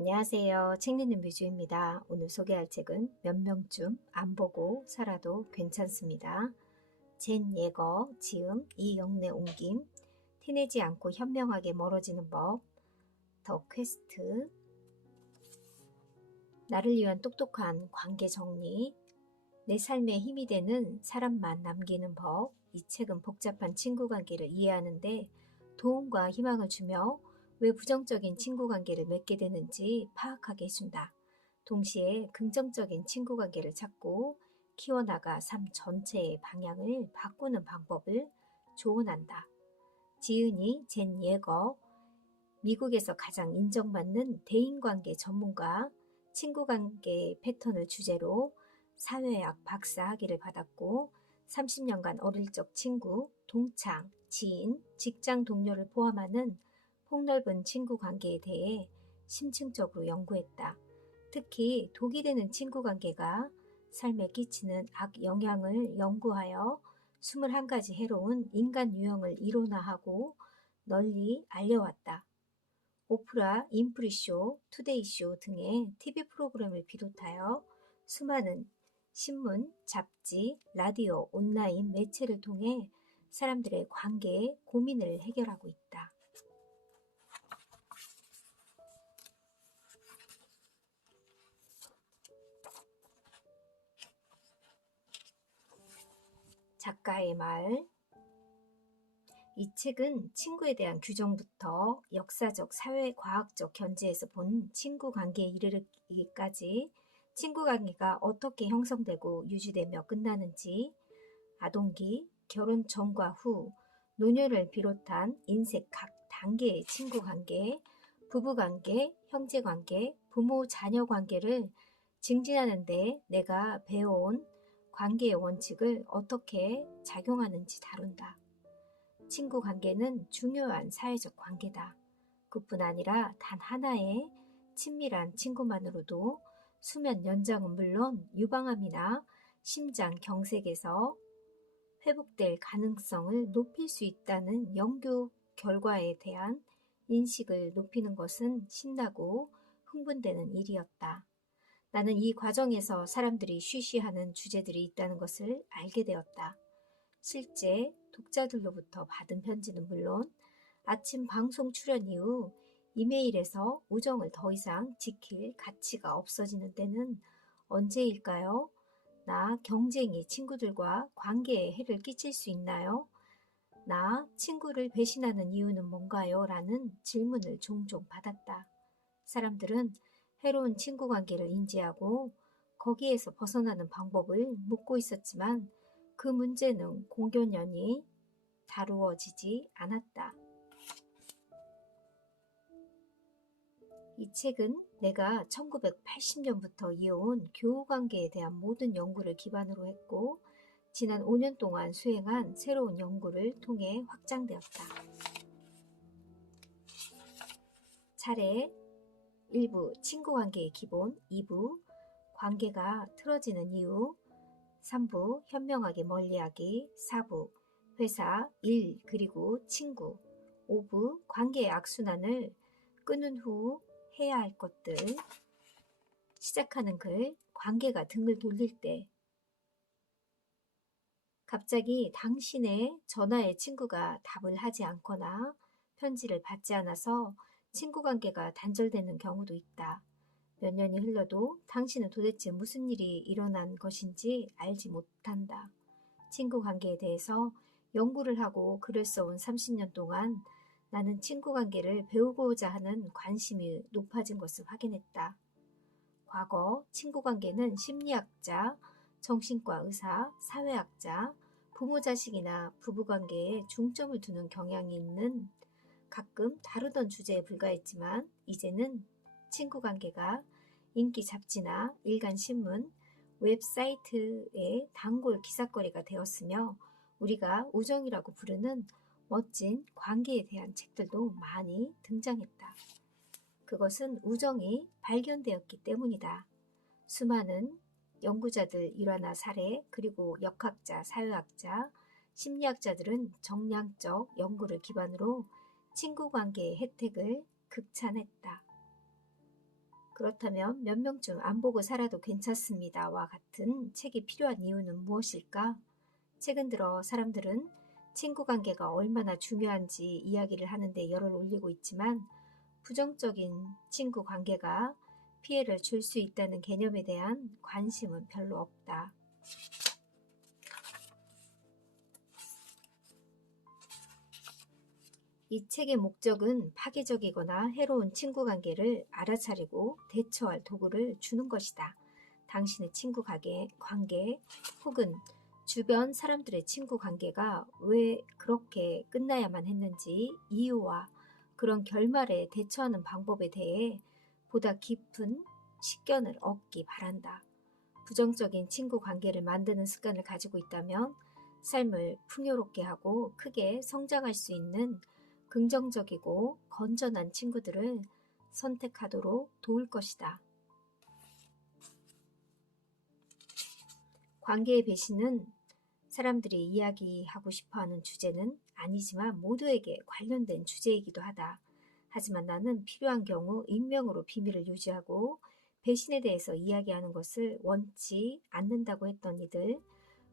안녕하세요. 책 읽는 뮤즈입니다. 오늘 소개할 책은 몇 명쯤 안 보고 살아도 괜찮습니다. 젠 예거, 지음, 이영래 옮김, 티내지 않고 현명하게 멀어지는 법, 더 퀘스트, 나를 위한 똑똑한 관계 정리, 내 삶에 힘이 되는 사람만 남기는 법. 이 책은 복잡한 친구 관계를 이해하는데 도움과 희망을 주며 왜 부정적인 친구 관계를 맺게 되는지 파악하게 해준다. 동시에 긍정적인 친구 관계를 찾고 키워나가 삶 전체의 방향을 바꾸는 방법을 조언한다. 지은이 젠 예거, 미국에서 가장 인정받는 대인관계 전문가, 친구관계 패턴을 주제로 사회학 박사 학위를 받았고 30년간 어릴 적 친구, 동창, 지인, 직장 동료를 포함하는 폭넓은 친구 관계에 대해 심층적으로 연구했다. 특히 독이 되는 친구 관계가 삶에 끼치는 악 영향을 연구하여 21가지 해로운 인간 유형을 이론화하고 널리 알려왔다. 오프라, 인프리쇼, 투데이쇼 등의 TV 프로그램을 비롯하여 수많은 신문, 잡지, 라디오, 온라인 매체를 통해 사람들의 관계에 고민을 해결하고 있다. 작가의 말. 이 책은 친구에 대한 규정부터 역사적, 사회과학적 견지에서 본 친구 관계에 이르기까지 친구 관계가 어떻게 형성되고 유지되며 끝나는지, 아동기, 결혼 전과 후, 노년을 비롯한 인생 각 단계의 친구 관계, 부부 관계, 형제 관계, 부모 자녀 관계를 증진하는 데 내가 배워온 관계의 원칙을 어떻게 작용하는지 다룬다. 친구 관계는 중요한 사회적 관계다. 그뿐 아니라 단 하나의 친밀한 친구만으로도 수면 연장은 물론 유방암이나 심장 경색에서 회복될 가능성을 높일 수 있다는 연구 결과에 대한 인식을 높이는 것은 신나고 흥분되는 일이었다. 나는 이 과정에서 사람들이 쉬쉬하는 주제들이 있다는 것을 알게 되었다. 실제 독자들로부터 받은 편지는 물론 아침 방송 출연 이후 이메일에서 우정을 더 이상 지킬 가치가 없어지는 때는 언제일까요? 나 경쟁이 친구들과 관계에 해를 끼칠 수 있나요? 나 친구를 배신하는 이유는 뭔가요? 라는 질문을 종종 받았다. 사람들은 해로운 친구 관계를 인지하고 거기에서 벗어나는 방법을 묻고 있었지만 그 문제는 공견연히 다루어지지 않았다. 이 책은 내가 1980년부터 이어온 교우관계에 대한 모든 연구를 기반으로 했고 지난 5년 동안 수행한 새로운 연구를 통해 확장되었다. 차례 1부 친구관계의 기본, 2부 관계가 틀어지는 이유, 3부 현명하게 멀리하기, 4부 회사, 일, 그리고 친구, 5부 관계의 악순환을 끊은 후 해야 할 것들. 시작하는 글, 관계가 등을 돌릴 때 갑자기 당신의 전화에 친구가 답을 하지 않거나 편지를 받지 않아서 친구 관계가 단절되는 경우도 있다. 몇 년이 흘러도 당신은 도대체 무슨 일이 일어난 것인지 알지 못한다. 친구 관계에 대해서 연구를 하고 글을 써온 30년 동안 나는 친구 관계를 배우고자 하는 관심이 높아진 것을 확인했다. 과거 친구 관계는 심리학자, 정신과 의사, 사회학자, 부모 자식이나 부부 관계에 중점을 두는 경향이 있는 가끔 다루던 주제에 불과했지만 이제는 친구 관계가 인기 잡지나 일간 신문, 웹사이트의 단골 기사거리가 되었으며 우리가 우정이라고 부르는 멋진 관계에 대한 책들도 많이 등장했다. 그것은 우정이 발견되었기 때문이다. 수많은 연구자들 일화나 사례, 그리고 역학자, 사회학자, 심리학자들은 정량적 연구를 기반으로 친구 관계의 혜택을 극찬했다. 그렇다면 몇 명쯤 안 보고 살아도 괜찮습니다와 같은 책이 필요한 이유는 무엇일까? 최근 들어 사람들은 친구 관계가 얼마나 중요한지 이야기를 하는데 열을 올리고 있지만 부정적인 친구 관계가 피해를 줄 수 있다는 개념에 대한 관심은 별로 없다. 이 책의 목적은 파괴적이거나 해로운 친구 관계를 알아차리고 대처할 도구를 주는 것이다. 당신의 친구 관계 혹은 주변 사람들의 친구 관계가 왜 그렇게 끝나야만 했는지 이유와 그런 결말에 대처하는 방법에 대해 보다 깊은 식견을 얻기 바란다. 부정적인 친구 관계를 만드는 습관을 가지고 있다면 삶을 풍요롭게 하고 크게 성장할 수 있는 긍정적이고 건전한 친구들을 선택하도록 도울 것이다. 관계의 배신은 사람들이 이야기하고 싶어하는 주제는 아니지만 모두에게 관련된 주제이기도 하다. 하지만 나는 필요한 경우 익명으로 비밀을 유지하고 배신에 대해서 이야기하는 것을 원치 않는다고 했던 이들.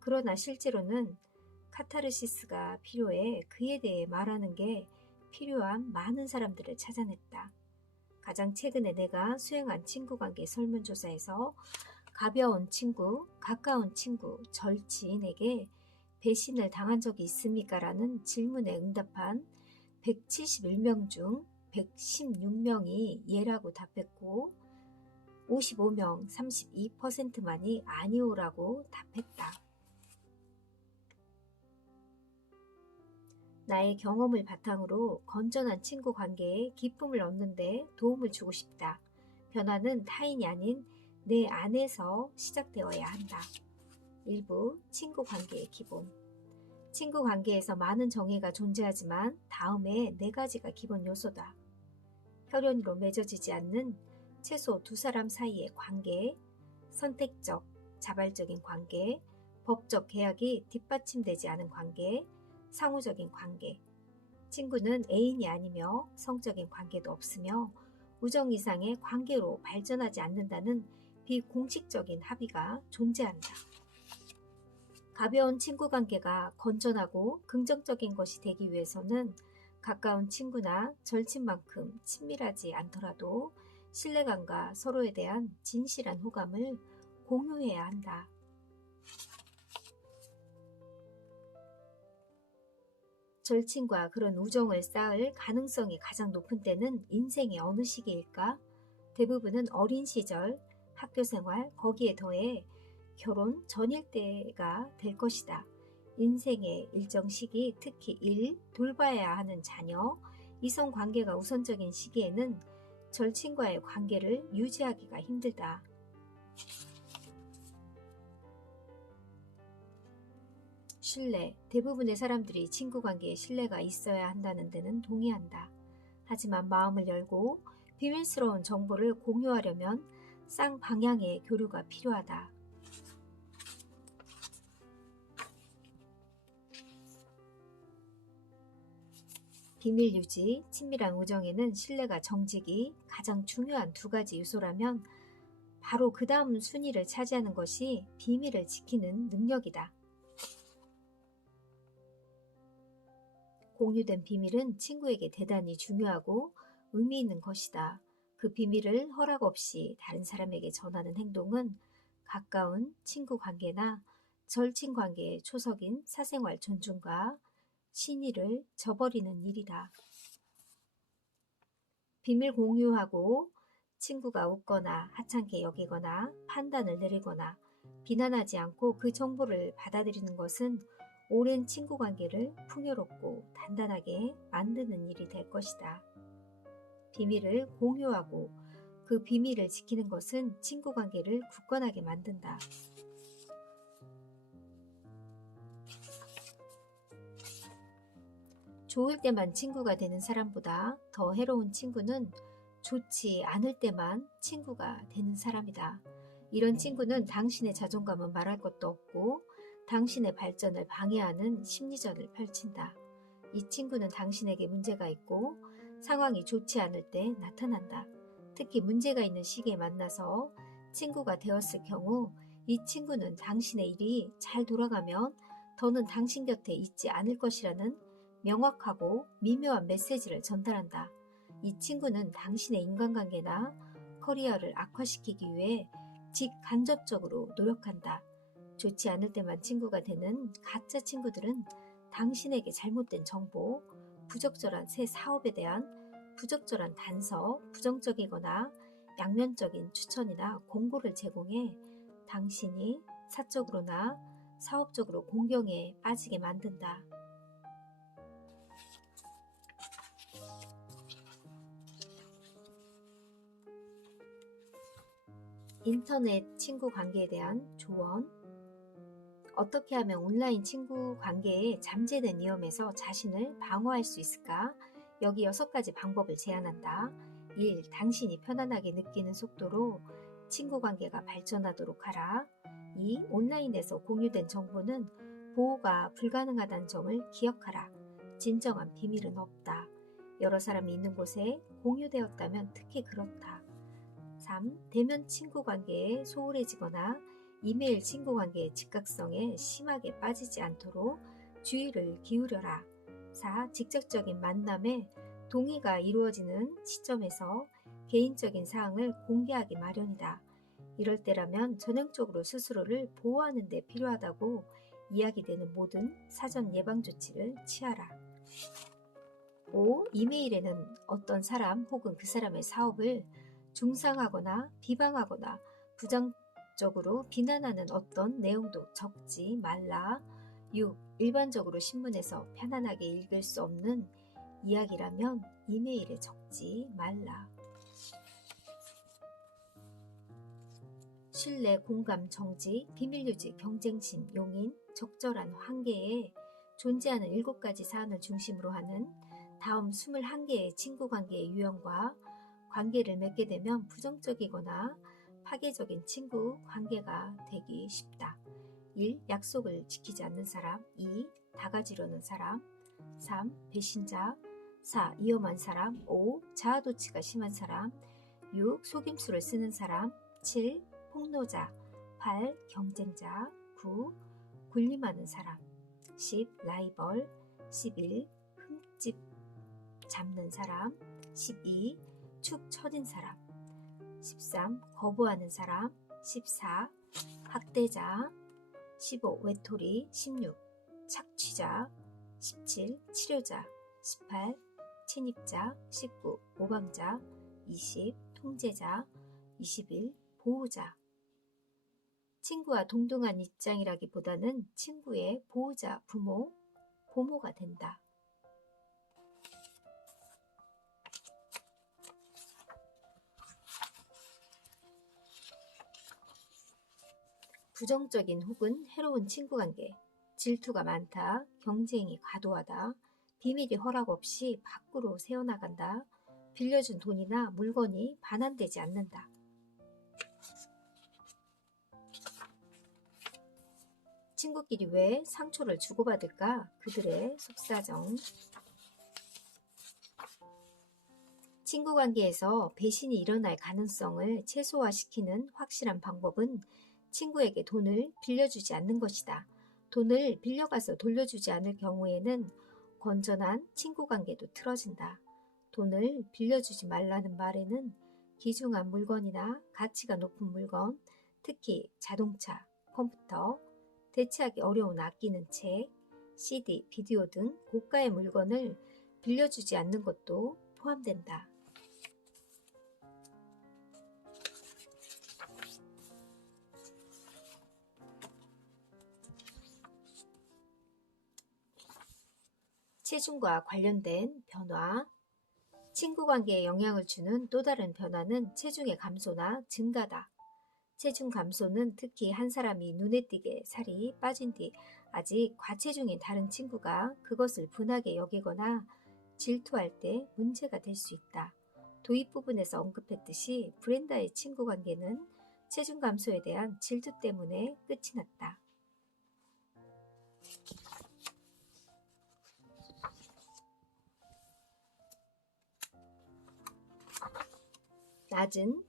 그러나 실제로는 카타르시스가 필요해 그에 대해 말하는 게 필요한 많은 사람들을 찾아냈다. 가장 최근에 내가 수행한 친구관계 설문조사에서 가벼운 친구, 가까운 친구, 절친에게 배신을 당한 적이 있습니까? 라는 질문에 응답한 171명 중 116명이 예라고 답했고 55명 32%만이 아니오라고 답했다. 나의 경험을 바탕으로 건전한 친구 관계에 기쁨을 얻는데 도움을 주고 싶다. 변화는 타인이 아닌 내 안에서 시작되어야 한다. 일부 친구 관계의 기본. 친구 관계에서 많은 정의가 존재하지만 다음에 4가지가 기본 요소다. 혈연으로 맺어지지 않는 최소 2사람 사이의 관계, 선택적, 자발적인 관계, 법적 계약이 뒷받침되지 않은 관계, 상호적인 관계. 친구는 애인이 아니며 성적인 관계도 없으며 우정 이상의 관계로 발전하지 않는다는 비공식적인 합의가 존재한다. 가벼운 친구 관계가 건전하고 긍정적인 것이 되기 위해서는 가까운 친구나 절친만큼 친밀하지 않더라도 신뢰감과 서로에 대한 진실한 호감을 공유해야 한다. 절친과 그런 우정을 쌓을 가능성이 가장 높은 때는 인생의 어느 시기일까? 대부분은 어린 시절, 학교 생활, 거기에 더해 결혼 전일 때가 될 것이다. 인생의 일정 시기, 특히 일, 돌봐야 하는 자녀, 이성 관계가 우선적인 시기에는 절친과의 관계를 유지하기가 힘들다. 신뢰. 대부분의 사람들이 친구 관계에 신뢰가 있어야 한다는 데는 동의한다. 하지만 마음을 열고 비밀스러운 정보를 공유하려면 쌍방향의 교류가 필요하다. 비밀 유지, 친밀한 우정에는 신뢰가 정직이 가장 중요한 2가지 요소라면 바로 그 다음 순위를 차지하는 것이 비밀을 지키는 능력이다. 공유된 비밀은 친구에게 대단히 중요하고 의미 있는 것이다. 그 비밀을 허락 없이 다른 사람에게 전하는 행동은 가까운 친구 관계나 절친 관계의 초석인 사생활 존중과 신의를 저버리는 일이다. 비밀 공유하고 친구가 웃거나 하찮게 여기거나 판단을 내리거나 비난하지 않고 그 정보를 받아들이는 것은 오랜 친구 관계를 풍요롭고 단단하게 만드는 일이 될 것이다. 비밀을 공유하고 그 비밀을 지키는 것은 친구 관계를 굳건하게 만든다. 좋을 때만 친구가 되는 사람보다 더 해로운 친구는 좋지 않을 때만 친구가 되는 사람이다. 이런 친구는 당신의 자존감은 말할 것도 없고 당신의 발전을 방해하는 심리전을 펼친다. 이 친구는 당신에게 문제가 있고 상황이 좋지 않을 때 나타난다. 특히 문제가 있는 시기에 만나서 친구가 되었을 경우 이 친구는 당신의 일이 잘 돌아가면 더는 당신 곁에 있지 않을 것이라는 명확하고 미묘한 메시지를 전달한다. 이 친구는 당신의 인간관계나 커리어를 악화시키기 위해 직간접적으로 노력한다. 좋지 않을 때만 친구가 되는 가짜 친구들은 당신에게 잘못된 정보, 부적절한 새 사업에 대한 부적절한 단서, 부정적이거나 양면적인 추천이나 공고를 제공해 당신이 사적으로나 사업적으로 공경에 빠지게 만든다. 인터넷 친구 관계에 대한 조언. 어떻게 하면 온라인 친구 관계에 잠재된 위험에서 자신을 방어할 수 있을까? 여기 6가지 방법을 제안한다. 1. 당신이 편안하게 느끼는 속도로 친구 관계가 발전하도록 하라. 2. 온라인에서 공유된 정보는 보호가 불가능하다는 점을 기억하라. 진정한 비밀은 없다. 여러 사람이 있는 곳에 공유되었다면 특히 그렇다. 3. 대면 친구 관계에 소홀해지거나 이메일 친구 관계의 즉각성에 심하게 빠지지 않도록 주의를 기울여라. 4. 직접적인 만남에 동의가 이루어지는 시점에서 개인적인 사항을 공개하기 마련이다. 이럴 때라면 전형적으로 스스로를 보호하는 데 필요하다고 이야기되는 모든 사전 예방 조치를 취하라. 5. 이메일에는 어떤 사람 혹은 그 사람의 사업을 중상하거나 비방하거나 부정적으로 비난하는 어떤 내용도 적지 말라. 6. 일반적으로 신문에서 편안하게 읽을 수 없는 이야기라면 이메일에 적지 말라. 신뢰, 공감, 정지, 비밀유지, 경쟁심, 용인, 적절한 한계에 존재하는 7가지 사안을 중심으로 하는 다음 21개의 친구관계의 유형과 관계를 맺게 되면 부정적이거나 파괴적인 친구 관계가 되기 쉽다. 1. 약속을 지키지 않는 사람. 2. 다가지려는 사람. 3. 배신자. 4. 위험한 사람. 5. 자아도취가 심한 사람. 6. 속임수를 쓰는 사람. 7. 폭로자. 8. 경쟁자. 9. 군림하는 사람. 10. 라이벌. 11. 흠집 잡는 사람. 12. 축 처진 사람. 13. 거부하는 사람. 14. 학대자. 15. 외톨이. 16. 착취자. 17. 치료자. 18. 침입자. 19. 모방자. 20. 통제자. 21. 보호자. 친구와 동등한 입장이라기보다는 친구의 보호자, 부모, 보모가 된다. 부정적인 혹은 해로운 친구관계, 질투가 많다, 경쟁이 과도하다, 비밀이 허락 없이 밖으로 새어나간다, 빌려준 돈이나 물건이 반환되지 않는다. 친구끼리 왜 상처를 주고받을까? 그들의 속사정. 친구관계에서 배신이 일어날 가능성을 최소화시키는 확실한 방법은 친구에게 돈을 빌려주지 않는 것이다. 돈을 빌려가서 돌려주지 않을 경우에는 건전한 친구관계도 틀어진다. 돈을 빌려주지 말라는 말에는 귀중한 물건이나 가치가 높은 물건, 특히 자동차, 컴퓨터, 대체하기 어려운 아끼는 책, CD, 비디오 등 고가의 물건을 빌려주지 않는 것도 포함된다. 체중과 관련된 변화. 친구관계에 영향을 주는 또 다른 변화는 체중의 감소나 증가다. 체중 감소는 특히 한 사람이 눈에 띄게 살이 빠진 뒤 아직 과체중인 다른 친구가 그것을 분하게 여기거나 질투할 때 문제가 될 수 있다. 도입 부분에서 언급했듯이 브렌다의 친구관계는 체중 감소에 대한 질투 때문에 끝이 났다. 낮은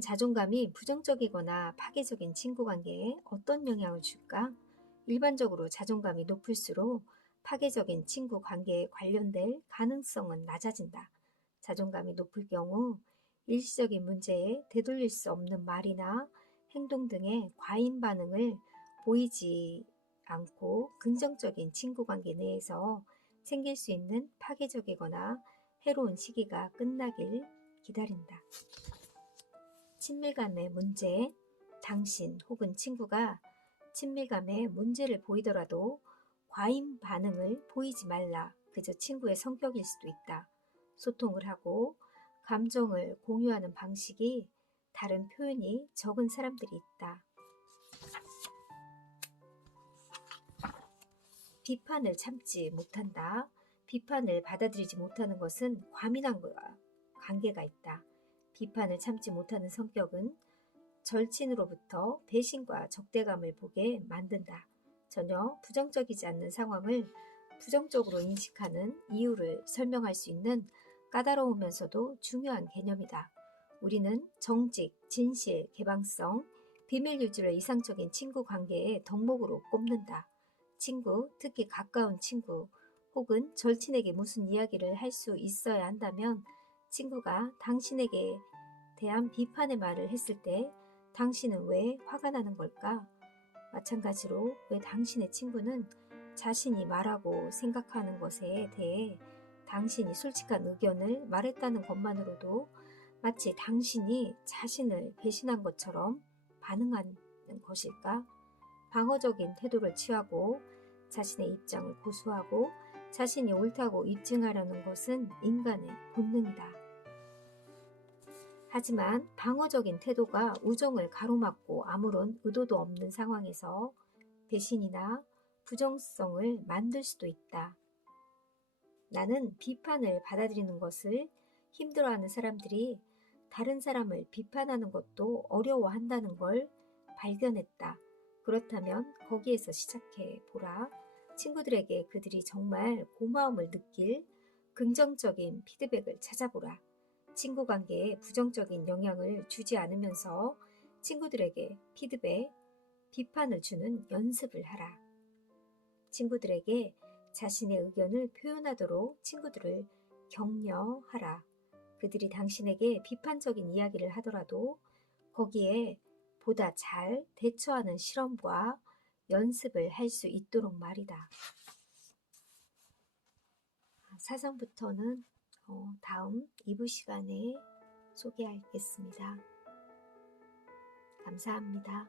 자존감이 부정적이거나 파괴적인 친구 관계에 어떤 영향을 줄까? 일반적으로 자존감이 높을수록 파괴적인 친구 관계에 관련될 가능성은 낮아진다. 자존감이 높을 경우 일시적인 문제에 되돌릴 수 없는 말이나 행동 등의 과잉 반응을 보이지 않고 긍정적인 친구 관계 내에서 생길 수 있는 파괴적이거나 해로운 시기가 끝나길 기다린다. 친밀감의 문제. 당신 혹은 친구가 친밀감에 문제를 보이더라도 과잉 반응을 보이지 말라. 그저 친구의 성격일 수도 있다. 소통을 하고 감정을 공유하는 방식이 다른 표현이 적은 사람들이 있다. 비판을 참지 못한다. 비판을 받아들이지 못하는 것은 과민함과 관계가 있다. 비판을 참지 못하는 성격은 절친으로부터 배신과 적대감을 보게 만든다. 전혀 부정적이지 않는 상황을 부정적으로 인식하는 이유를 설명할 수 있는 까다로우면서도 중요한 개념이다. 우리는 정직, 진실, 개방성, 비밀 유지를 이상적인 친구 관계의 덕목으로 꼽는다. 친구, 특히 가까운 친구 혹은 절친에게 무슨 이야기를 할 수 있어야 한다면 친구가 당신에게 대한 비판의 말을 했을 때 당신은 왜 화가 나는 걸까? 마찬가지로 왜 당신의 친구는 자신이 말하고 생각하는 것에 대해 당신이 솔직한 의견을 말했다는 것만으로도 마치 당신이 자신을 배신한 것처럼 반응하는 것일까? 방어적인 태도를 취하고 자신의 입장을 고수하고 자신이 옳다고 입증하려는 것은 인간의 본능이다. 하지만 방어적인 태도가 우정을 가로막고 아무런 의도도 없는 상황에서 배신이나 부정성을 만들 수도 있다. 나는 비판을 받아들이는 것을 힘들어하는 사람들이 다른 사람을 비판하는 것도 어려워한다는 걸 발견했다. 그렇다면 거기에서 시작해 보라. 친구들에게 그들이 정말 고마움을 느낄 긍정적인 피드백을 찾아보라. 친구 관계에 부정적인 영향을 주지 않으면서 친구들에게 피드백, 비판을 주는 연습을 하라. 친구들에게 자신의 의견을 표현하도록 친구들을 격려하라. 그들이 당신에게 비판적인 이야기를 하더라도 거기에 보다 잘 대처하는 실험과 연습을 할 수 있도록 말이다. 사전부터는 다음 2부 시간에 소개하겠습니다. 감사합니다.